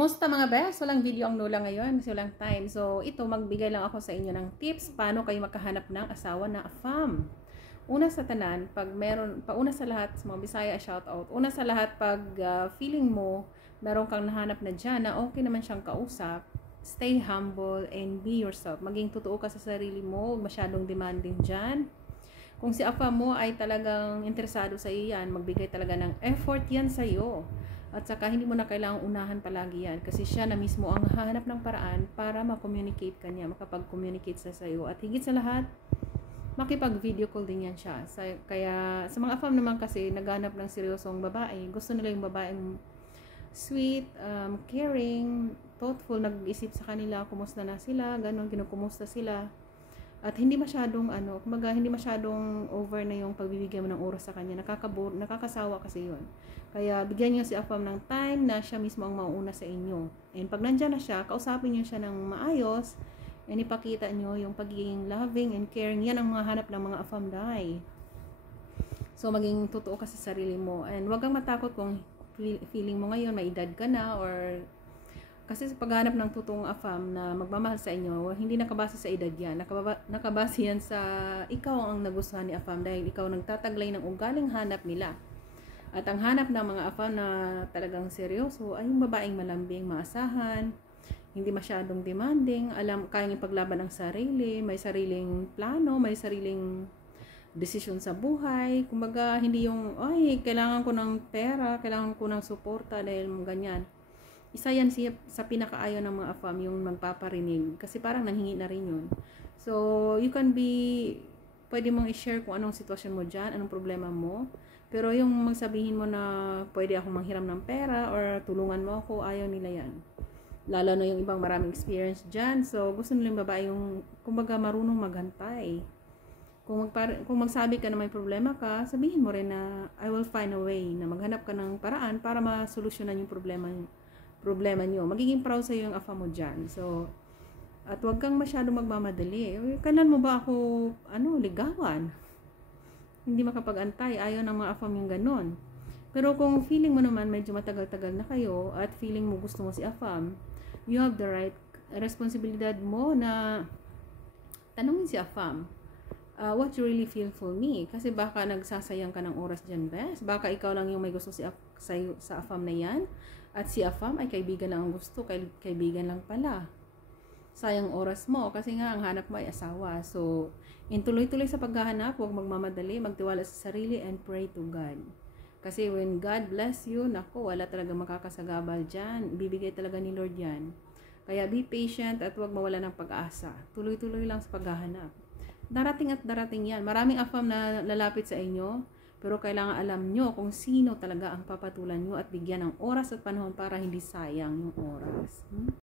Kumusta mga best? Walang video ang Lola ngayon kasi walang time. So, ito, magbigay lang ako sa inyo ng tips paano kayo makahanap ng asawa na afam. Una sa tanan, pauna sa lahat, sa mga Bisaya, shout out. Una sa lahat, pag feeling mo, meron kang nahanap na dyan na okay naman siyang kausap, stay humble and be yourself. Maging totoo ka sa sarili mo, masyadong demanding dyan. Kung si afam mo ay talagang interesado sa iyo yan, magbigay talaga ng effort yan sa iyo. At saka hindi mo na kailangang unahan palagi yan kasi siya na mismo ang hahanap ng paraan para ma-communicate ka niya, makapag-communicate sa iyo. At higit sa lahat, makipag-video call din yan siya. Kaya sa mga afam naman kasi naghanap ng seryosong babae, gusto nila yung babaeng sweet, caring, thoughtful, nag-isip sa kanila, kumusta na sila, ganun, kinukumusta sila. At hindi masyadong kumaga hindi masyadong over na yung pagbibigay mo ng oras sa kanya. Nakakasawa kasi 'yun. Kaya bigyan niyo si afam ng time na siya mismo ang mauuna sa inyo. And pag nandiyan na siya, kausapin niyo siya ng maayos and ipakita niyo yung pagiging loving and caring. Yan ang mga hanap ng mga afam dai. So maging totoo ka sa sarili mo and huwag kang matakot kung feeling mo ngayon may edad ka na or kasi sa paghanap ng totoong afam na magmamahal sa inyo, hindi nakabase sa edad yan. Nakabase yan sa ikaw ang nagustuhan ni afam dahil ikaw nagtataglay ng ugaling hanap nila. At ang hanap ng mga afam na talagang seryoso ay yung babaeng malambing, maasahan, hindi masyadong demanding, kayang ipaglaban ang sarili, may sariling plano, may sariling desisyon sa buhay. Kumbaga, hindi yung, ay, kailangan ko ng pera, kailangan ko ng suporta dahil ganyan. Isa yan sa pinakaayaw ng mga afam, yung magpaparinig. Kasi parang nanghingi na rin yun. So, you can pwede mong i-share kung anong sitwasyon mo dyan, anong problema mo. Pero yung magsabihin mo na pwede akong manghiram ng pera or tulungan mo ako, ayaw nila yan. Lalo na yung ibang maraming experience dyan. So, gusto nila yung babae yung, kumbaga, marunong maghantay. Kung magsabi ka na may problema ka, sabihin mo rin na I will find a way na maghanap ka ng paraan para masolusyonan yung problema nyo. Magiging proud sa iyo yung afam mo dyan. So, at huwag kang masyadong magmamadali. Kailan mo ba ako, ligawan? Hindi makapag-antay. Ayaw ng mga afam yung ganon. Pero kung feeling mo naman medyo matagal-tagal na kayo at feeling mo gusto mo si afam, you have the right, responsibilidad mo na tanungin si afam, what you really feel for me? Kasi baka nagsasayang ka ng oras dyan, bes. Baka ikaw lang yung may gusto sa afam na yan. At si afam ay kaibigan lang ang gusto, kaibigan lang pala. Sayang oras mo kasi nga ang hanap mo ay asawa. So, tuloy-tuloy sa paghahanap, huwag magmamadali, magtiwala sa sarili and pray to God. Kasi when God bless you, naku, wala talaga makakasagabal dyan. Bibigay talaga ni Lord yan. Kaya be patient at huwag mawala ng pag-asa. Tuloy-tuloy lang sa paghahanap. Darating at darating yan. Maraming afam na lalapit sa inyo. Pero kailangan alam nyo kung sino talaga ang papatulan nyo at bigyan ng oras at panahon para hindi sayang yung oras.